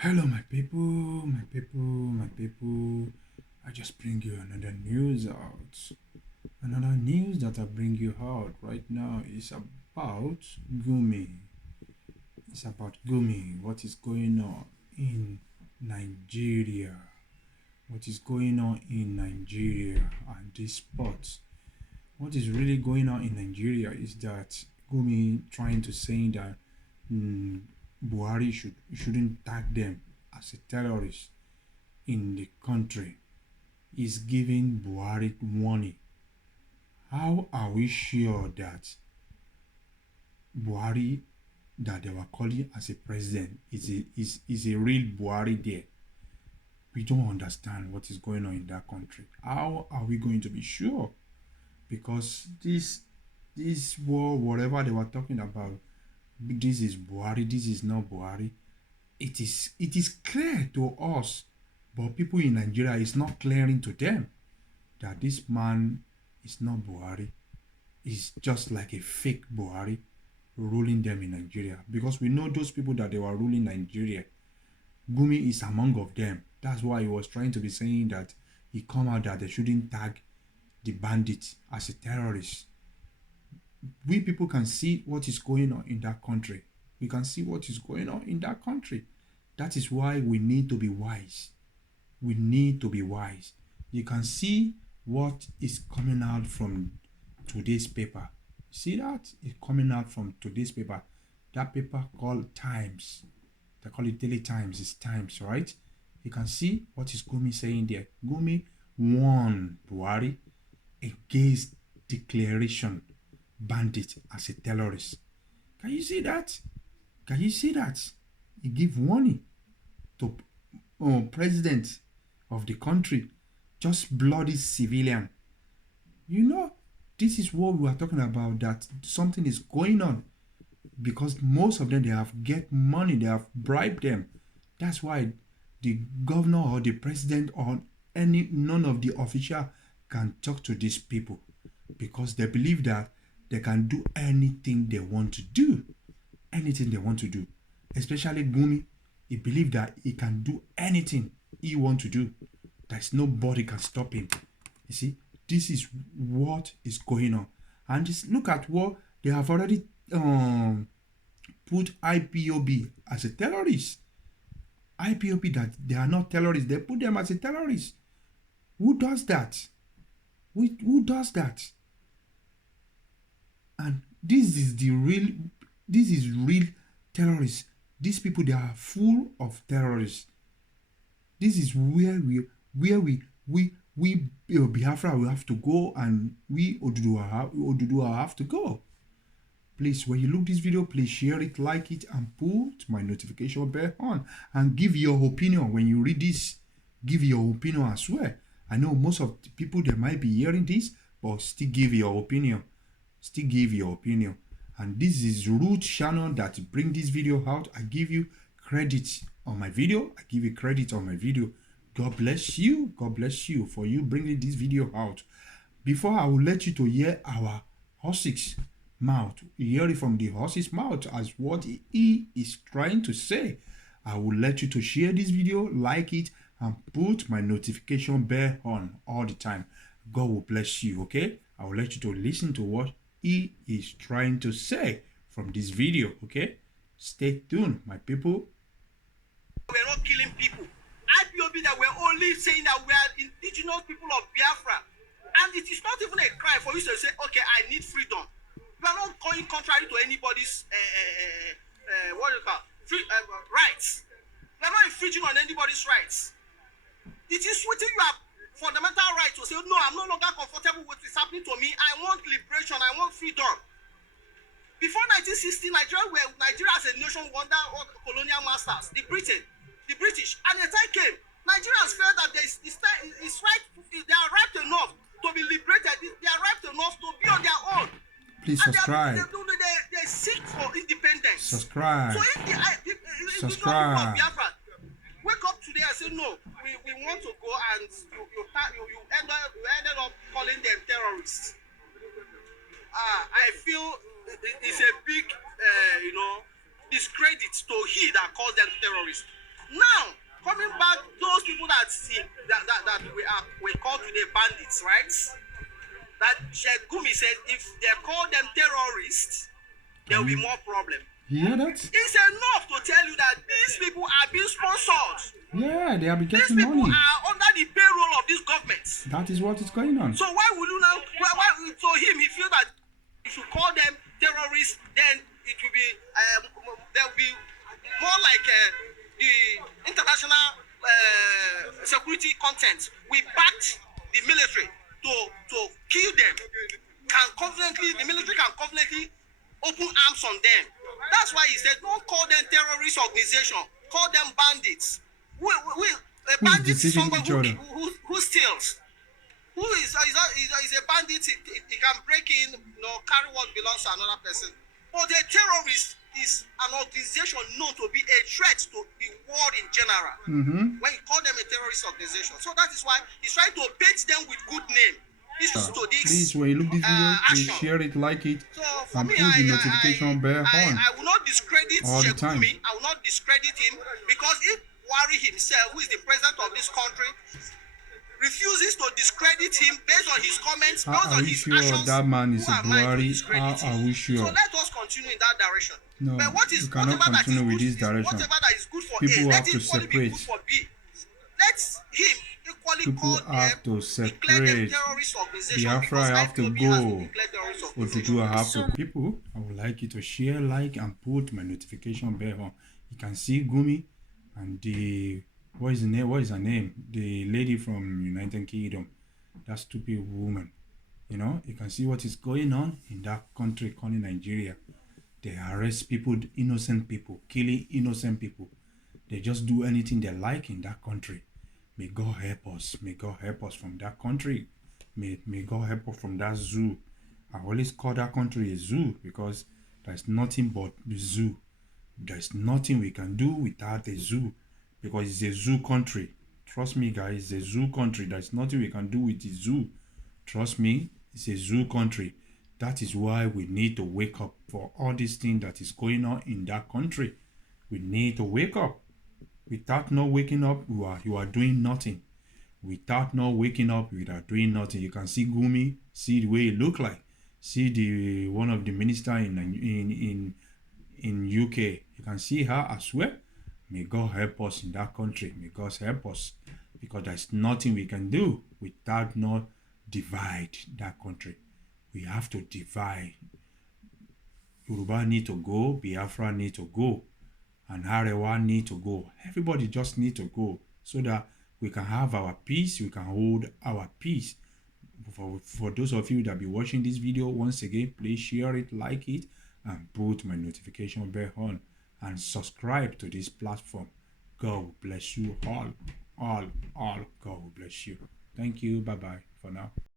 Hello, my people, my people, my people. I just bring you another news out. Another news that I bring you out right now is about Gumi. It's about Gumi. What is going on in Nigeria? What is going on in Nigeria and this spot? What is really going on in Nigeria is that Gumi trying to say that mm, Buhari shouldn't tag them as a terrorist in the country. Is giving Buhari warning. How are we sure that Buhari that they were calling as a president is a real Buhari there? We don't understand what is going on in that country. How are we going to be sure? Because this war, whatever they were talking about, this is Buhari, this is not Buhari. It is clear to us, but people in Nigeria is not clearing to them that this man is not Buhari. He's just like a fake Buhari ruling them in Nigeria. Because we know those people that they were ruling Nigeria. Gumi is among of them. That's why he was trying to be saying that he come out that they shouldn't tag the bandits as a terrorist. We people can see what is going on in that country. We can see what is going on in that country. That is why we need to be wise. We need to be wise. You can see what is coming out from today's paper. See that? It's coming out from today's paper. That paper called Times. They call it Daily Times. It's Times, right? You can see what is Gumi saying there. Gumi warned Buhari against declaration bandit as a terrorist. Can you see that? Can you see that? He give warning to president of the country, just bloody civilian. You know, this is what we are talking about, that something is going on because most of them, they have get money, they have bribed them. That's why the governor or the president or none of the official can talk to these people, because they believe that they can do anything they want to do. Anything they want to do. Especially Gumi, he believes that he can do anything he want to do. There's nobody can stop him. You see, this is what is going on. And just look at what they have already put IPOB as a terrorist. IPOB, that they are not terrorists, they put them as a terrorist. Who does that? Who does that? And this is real terrorists. These people, they are full of terrorists. This is where we Biafra will have to go, and we Oduduwa have to go. Please, when you look this video, please share it, like it, and put my notification bell on, and give your opinion when you read this. Give your opinion as well. I know most of the people, they might be hearing this, but still give your opinion. Still give your opinion. And this is Root channel that bring this video out. I give you credit on my video. I give you credit on my video. God bless you. God bless you for you bringing this video out. Before I will let you to hear our horse's mouth, hear it from the horse's mouth as what he is trying to say. I will let you to share this video, like it, and put my notification bell on all the time. God will bless you, okay? I will let you to listen to what he is trying to say from this video, okay? Stay tuned, my people. We're not killing people. IPOB, that we're only saying that we are indigenous people of Biafra. And it is not even a crime for you to say, okay, I need freedom. You are not going contrary to anybody's rights. We are not infringing on anybody's rights. It is within your fundamental right to say, no, I'm no longer comfortable with what's happening to me. I want liberation. I want freedom. Before 1960, Nigeria as a nation under colonial masters, the British, and the time came, Nigerians felt that it's right, they are right enough to be liberated. They are right enough to be on their own. Please subscribe. They seek for independence. Subscribe. So if subscribe. Wake up today and say, no, we want to go, and you ended up calling them terrorists. I feel it's a big discredit to he that calls them terrorists. Now, coming back, those people that we call today bandits, right? That Sheikh Gumi said if they call them terrorists, there will be more problem. You hear that? It's enough to tell you that these people are being sponsored. Yeah, they are These getting people money. are under the payroll of this government. That is what is going on. So why would you now? Why to him he feel that if you call them terrorists, then it will be there will be more like the international security content. We backed the military to kill them. The military can confidently open arms on them. That's why he said, don't call them terrorist organization. Call them bandits. A bandit is somebody who steals. Who is a bandit? He can break in, carry what belongs to another person. But a terrorist is an organization known to be a threat to the world in general. When you call them a terrorist organization, so that is why he's trying to paint them with good name. Please, when you look this video, please share it, like it, and put the notification bell on. I will not discredit Sheikh Gumi. I will not discredit him, because if Buhari himself, who is the president of this country, refuses to discredit him based on his comments, based on his actions, that man is a Buhari? Are we sure? So let us continue in that direction. No, but what is, you cannot continue with this direction. Whatever that is good for people A, have let to it equally be separate. good for B. Let him equally People call have them, to declare them separate. terrorist organization. Biafra have to IPOB has go. been declared terrorist organization. Oduduwa have to. People, I would like you to share, like, and put my notification bell on. You can see Gumi and the what is her name? The lady from United Kingdom. That stupid woman. You can see what is going on in that country called Nigeria. They arrest people, innocent people, killing innocent people. They just do anything they like in that country. May God help us. May God help us from that country. May God help us from that zoo. I always call that country a zoo because there's nothing but the zoo. There's nothing we can do without a zoo because it's a zoo country. Trust me, guys, it's a zoo country. There's nothing we can do with the zoo. Trust me, it's a zoo country. That is why we need to wake up for all this thing that is going on in that country. We need to wake up. Without not waking up, you are doing nothing. Without not waking up, you are doing nothing. You can see Gumi, see the way it look like. See one of the minister in UK. You can see her as well. May God help us in that country. May God help us, because there's nothing we can do without not divide that country. We have to divide. Yoruba need to go. Biafra need to go. And Arewa need to go. Everybody just need to go so that we can have our peace. We can hold our peace. For those of you that be watching this video, once again, please share it, like it, and put my notification bell on. And subscribe to this platform. God will bless you all. God will bless you. Thank you. Bye-bye for now.